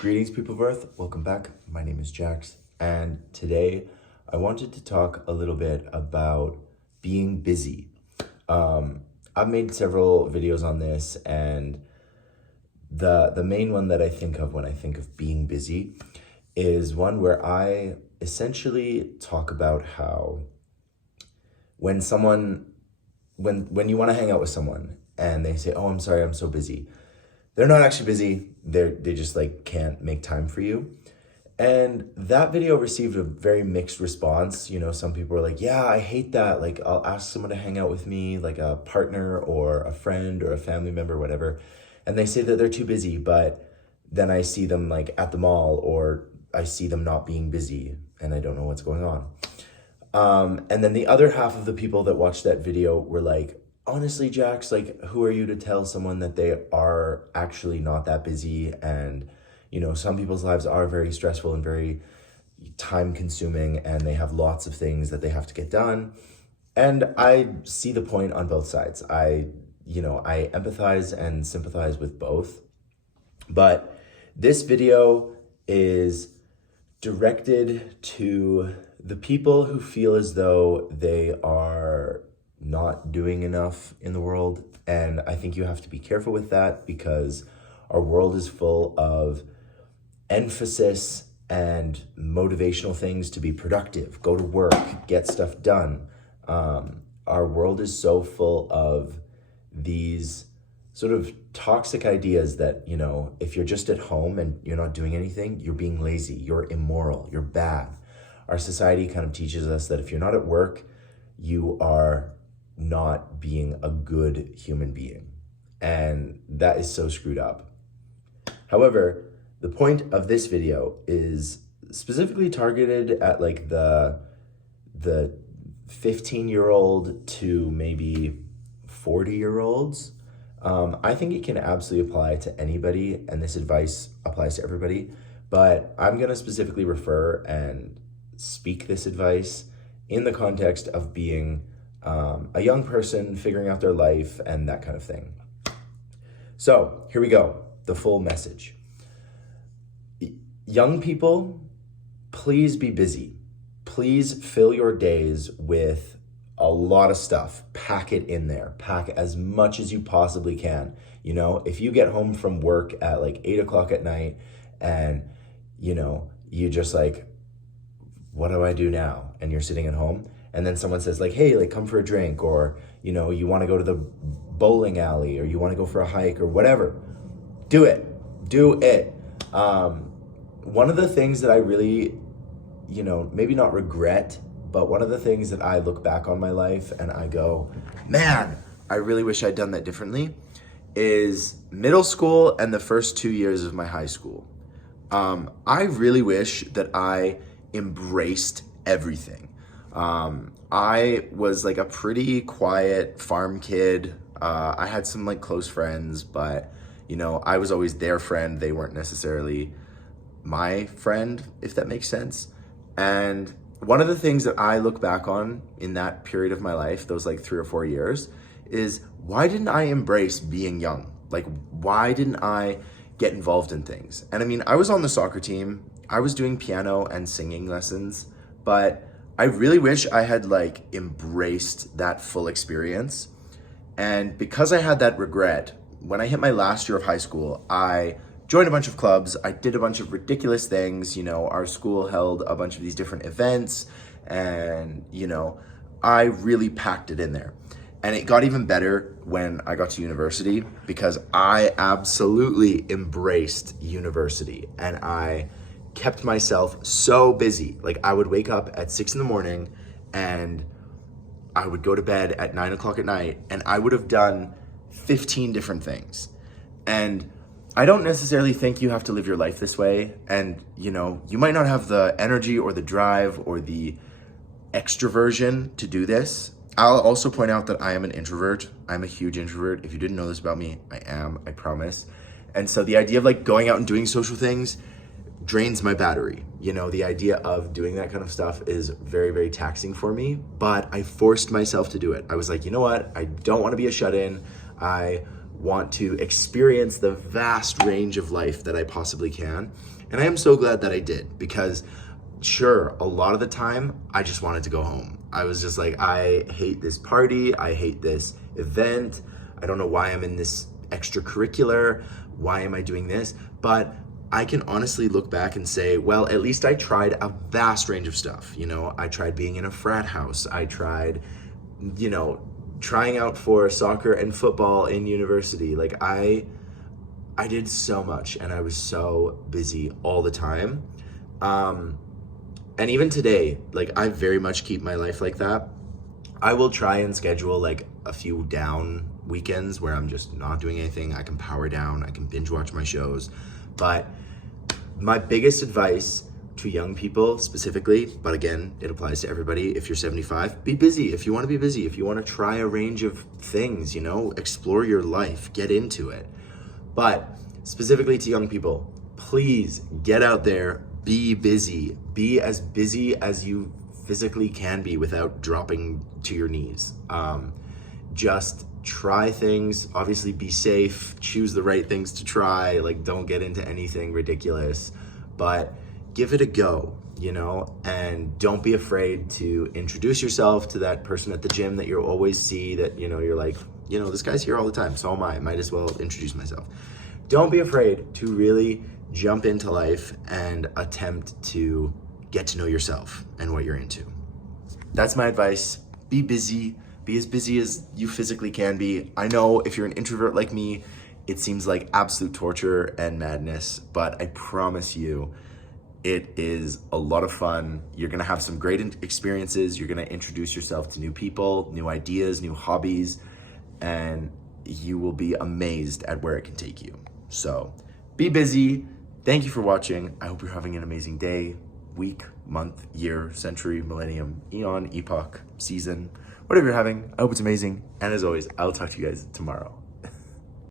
Greetings, people of Earth. Welcome back. My name is Jax, and today I wanted to talk a little bit about being busy. I've made several videos on this, and the main one that I think of when I think of being busy is one where I essentially talk about how when you want to hang out with someone and they say, "Oh, I'm sorry, I'm so busy." They're not actually busy. They just can't make time for you. And that video received a very mixed response. You know, some people were like, "Yeah, I hate that. Like, I'll ask someone to hang out with me, like a partner or a friend or a family member, whatever. And they say that they're too busy, but then I see them at the mall, or I see them not being busy and I don't know what's going on." And then the other half of the people that watched that video were like, "Honestly, Jax, who are you to tell someone that they are actually not that busy?" And, you know, some people's lives are very stressful and very time consuming, and they have lots of things that they have to get done. And I see the point on both sides. I empathize and sympathize with both. But this video is directed to the people who feel as though they are not doing enough in the world. And I think you have to be careful with that, because our world is full of emphasis and motivational things to be productive, go to work, get stuff done. Our world is so full of these sort of toxic ideas that, you know, if you're just at home and you're not doing anything, you're being lazy, you're immoral, you're bad. Our society kind of teaches us that if you're not at work, you are not being a good human being. And that is so screwed up. However, the point of this video is specifically targeted at the 15-year-old to maybe 40-year-olds. I think it can absolutely apply to anybody, and this advice applies to everybody, but I'm going to specifically refer and speak this advice in the context of being a young person figuring out their life and that kind of thing. So here we go, the full message. Young people, please be busy. Please fill your days with a lot of stuff. Pack it in there. Pack as much as you possibly can. You know, if you get home from work at 8 o'clock at night and, you know, you just what do I do now? And you're sitting at home, and then someone says "Hey, come for a drink," or, you know, you want to go to the bowling alley, or you want to go for a hike or whatever. Do it. Do it. One of the things that I really, you know, maybe not regret, but one of the things that I look back on my life and I go, man, I really wish I'd done that differently, is middle school and the first 2 years of my high school. I really wish that I embraced everything. I was a pretty quiet farm kid. I had some close friends, but, you know, I was always their friend. They weren't necessarily my friend, if that makes sense. And one of the things that I look back on in that period of my life, those 3 or 4 years, is why didn't I embrace being young? Why didn't I get involved in things? And I mean, I was on the soccer team. I was doing piano and singing lessons, but I really wish I had embraced that full experience. And because I had that regret, when I hit my last year of high school, I joined a bunch of clubs. I did a bunch of ridiculous things. You know, our school held a bunch of these different events, and, you know, I really packed it in there. And it got even better when I got to university, because I absolutely embraced university, and I kept myself so busy. I would wake up at 6 a.m. and I would go to bed at 9 o'clock at night, and I would have done 15 different things. And I don't necessarily think you have to live your life this way. And, you know, you might not have the energy or the drive or the extroversion to do this. I'll also point out that I am an introvert. I'm a huge introvert. If you didn't know this about me, I am, I promise. And so the idea of going out and doing social things drains my battery. You know, the idea of doing that kind of stuff is very, very taxing for me, but I forced myself to do it. I was like, you know what? I don't want to be a shut-in. I want to experience the vast range of life that I possibly can. And I am so glad that I did, because sure, a lot of the time I just wanted to go home. I was just like, I hate this party, I hate this event, I don't know why I'm in this extracurricular, why am I doing this? But I can honestly look back and say, well, at least I tried a vast range of stuff. You know, I tried being in a frat house. I tried, you know, trying out for soccer and football in university. Like I did so much, and I was so busy all the time. And even today, like I very much keep my life like that. I will try and schedule like a few down weekends where I'm just not doing anything. I can power down, I can binge watch my shows. But my biggest advice to young people specifically, but again, it applies to everybody. If you're 75, be busy. If you want to be busy, if you want to try a range of things, you know, explore your life, get into it. But specifically to young people, please get out there, be busy. Be as busy as you physically can be without dropping to your knees. Just try things, obviously be safe, choose the right things to try, like don't get into anything ridiculous, but give it a go, you know, and don't be afraid to introduce yourself to that person at the gym that you always see that, you know, you're like, you know, this guy's here all the time, so am I, might as well introduce myself. Don't be afraid to really jump into life and attempt to get to know yourself and what you're into. That's my advice. Be busy. Be as busy as you physically can be. I know if you're an introvert like me, it seems like absolute torture and madness, but I promise you, it is a lot of fun. You're gonna have some great experiences. You're gonna introduce yourself to new people, new ideas, new hobbies, and you will be amazed at where it can take you. So be busy. Thank you for watching. I hope you're having an amazing day, week, month, year, century, millennium, eon, epoch, season, whatever you're having. I hope it's amazing. And as always, I'll talk to you guys tomorrow.